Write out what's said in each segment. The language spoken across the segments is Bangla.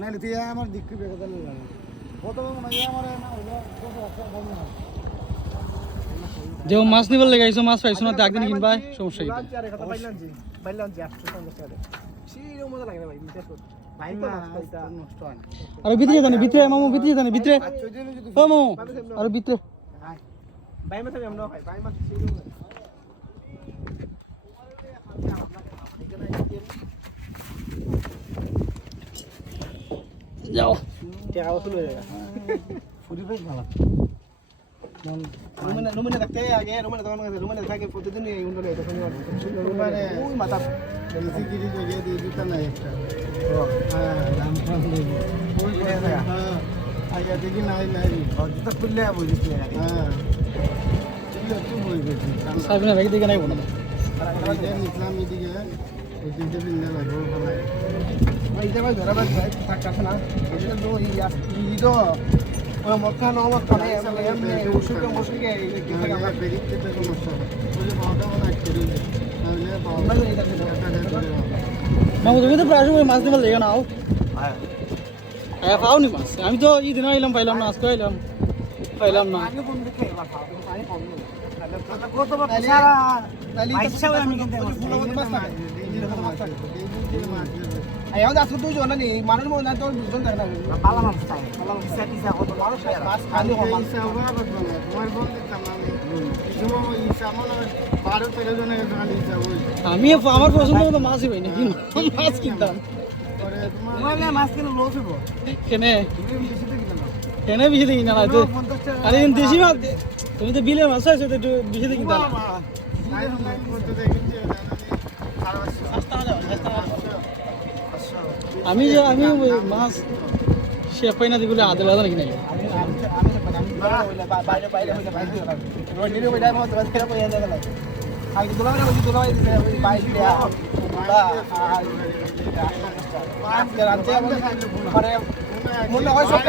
নাইলে তুই আমার দিককে বের করে দিলাম কত মানে আমার না হলো কত আছে বন্ধ না যে মাছ নিবার লেগে আইছো মাছ পাইছো না একদিন কিনবা সমস্যা কি আরে কথা বাইলাম জি 850 টাকা সেই মজা লাগে না ভাই বিশ্বাস কর ভাই না নষ্ট হয় না আরে ভিতরে জানি ভিতরে মামু ভিতরে জানি ভিতরে ও মামু আরে ভিতরে ভাই মাছ আমি আমরা খাই ভাই মাছ সেই যাও টাকা বসুল হয়ে যায় ফুরি ভাই ভালো রুমেনে থাকতে আগে রুমেনে থাকে প্রতিদিন এই উন্ডলে তখন রুমেনে ওই মাথা বেশি গিরি জায়গায় দিয়ে দিতা না একটা হ্যাঁ দাম কম দেবো ওই হ্যাঁ আগে দেখি নাই জুতা খুললে বুঝিস হ্যাঁ তুই বই গেছি সাবিনা ব্যাগ দিকে নাই বলো ইসলাম এদিকে ওই তিনটে বিন্দা লাগবে ভালো এইটা ভাই ধরা ভাই থাকছে না এটা তো ই তো মক্কা ন মক্কা নাই এমনি ওষুধকে এই কি থাকে আমরা বেরিতে তো সমস্যা ওই যে পাওয়াটা না করে তাহলে পাওয়াটা এটা মামু তুমি তো প্রায় সময় মাছ নিবার লেগে নাও হ্যাঁ পাওনি মাছ আমি তো এই দিন আইলাম পাইলাম না আজকে আইলাম পাইলাম না আগে বন্ধ খেয়ে বা খাও পানি কম নেই কত বড় সারা তাহলে ইচ্ছা করে আমি কিনতে ফুলবত মাছ না এই আমাদের আজকে দুইজন না নি মানুষ মনে না তো দুজন থাকে না পালা মাছ চাই পালা মাছ ইচ্ছা কত মানুষ মাছ খালি হয় মাছ ওরা বলবো না তোমার বলতে চামামি সময় ইচ্ছা মনে 12-13 জনের খালি ইচ্ছা ওই আমি আমার পছন্দ মতো মাছই পাই না মাছ কিনতাম পরে তোমার মাছ কিনে লস হবো কেনে তুমি বেশিতে কিনা না কেনে বেশি কিনা না তো আরে দেশি মাছ তুমি তো বিলের মাছ আছে তো একটু বেশি কিনতা না আমি যে আমি ওই মাছ সে পাই না দিগুলো আদা লাগা নাকি নাই মনে হয় সব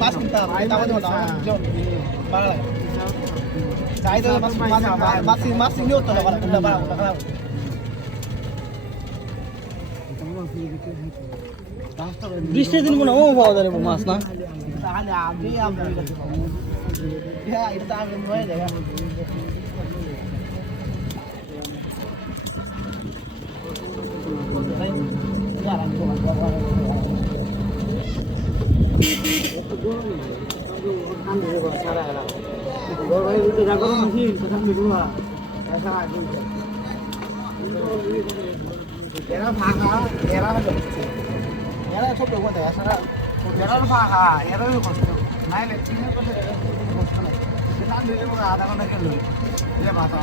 মাছ কিনতাম মাছ নিয়েও তো বৃষ্টির দিন কোনো পাওয়া যায় মাছ না এরা ফাঁকা এরা হচ্ছে এরা সব লোক দেখা সারা এরা ফাঁকা এরাই কষ্ট নাইলে চিনের কথা কষ্ট নাই সেটা দিলে মনে আধা ঘন্টা গেল যে মাথা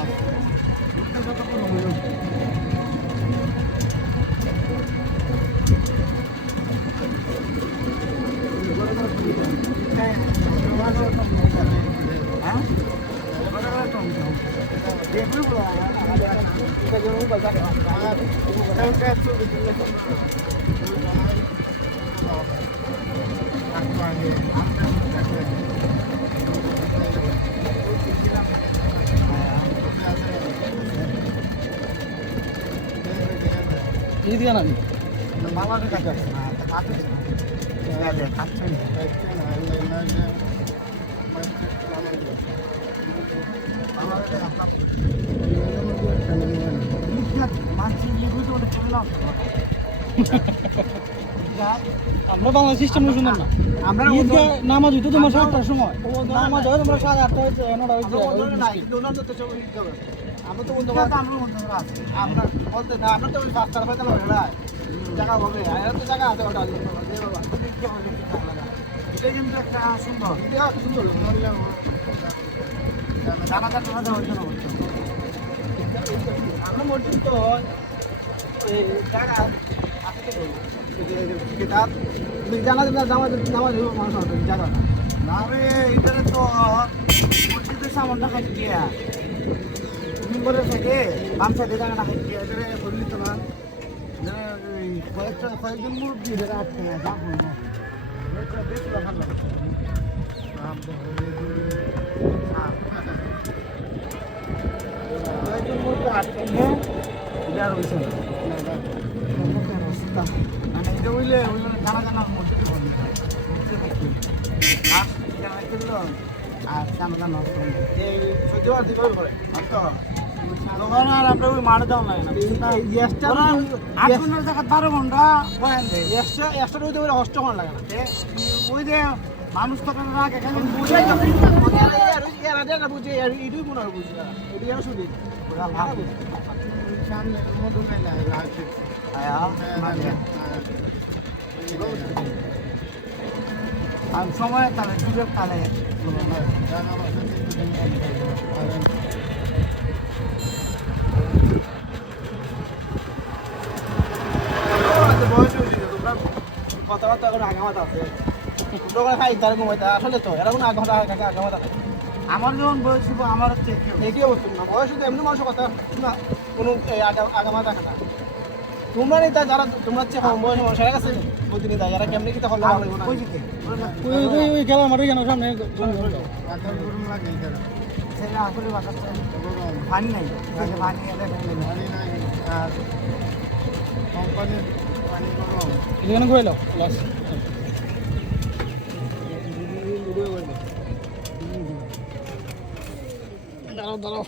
এই দিকে না মামাদের কাছে আছে না খাচ্ছে আমরা বাংলা সিস্টেম শুনলাম না আমরা নামাজ হইতো তোমার 7টার সময় নামাজ হয় তোমরা 8:30 হইছে 9টা হইছে আমরা তো বন্ধু আমরা বলতে না আমরা তো 5টার পয়সা লাগে না জায়গা হবে আর তো জায়গা আছে ওটা বাবা এটা কিন্তু একটা সুন্দর এটা সুন্দর জানাটা তোমাদের হইতো না আমরা মসজিদ তো এই জায়গা আছে তো কিতাব জানা নামাজ মানুষ হবে জায়গা না রে এটারে তো মসজিদের সামনটা খাই গিয়া মিম্বরে থেকে বাম সাইডে জায়গাটা খাই গিয়া এটারে বললি তো না কয়েকজন মুরব্বী এটারে আটকে যা হইল এটা বেশ ভালো লাগে আর হইছে না মানে এটা হইলে জানা জানার মধ্যে আর জানা জানা এই সত্যি দিবার করে তো লোকাল আর আমরা ওই মারা যাও না এক্সট্রা 8 ঘন্টার জায়গা 12 ঘন্টা বয়ান দেয় এক্সট্রা হইতে বলে 8 ঘন্টা লাগে না ওই যে মানুষ তো রাখ এখানে বুঝাই এর আগে না বুঝে এইটুই মনে হয় বুঝি এটি আর শুনি ওরা ভালো সামনে মধু মেলা আছে আর সময় তাহলে সুযোগ তাহলে কথাবার্তা এখন আগামাত আছে তোমরা খাই তার ঘুমাইতে আসলে তো এরকম আগামাত আছে আমার যখন বয়স ছিল আমার হচ্ছে একই অবস্থা না বয়স তো এমনি মানুষের কথা না কোনো আগামাত থাকে না তোমরা নেই যারা তোমরা হচ্ছে কম বয়স মানুষের কাছে প্রতিনিধি যারা কেমনি কি তখন ওই খেলা মারি কেন সামনে সেটা আসলে বাঁচাচ্ছে পানি নাই পানি আর কোম্পানির পানি গরম এখানে ঘুরে নাও লাস দাঁড়াও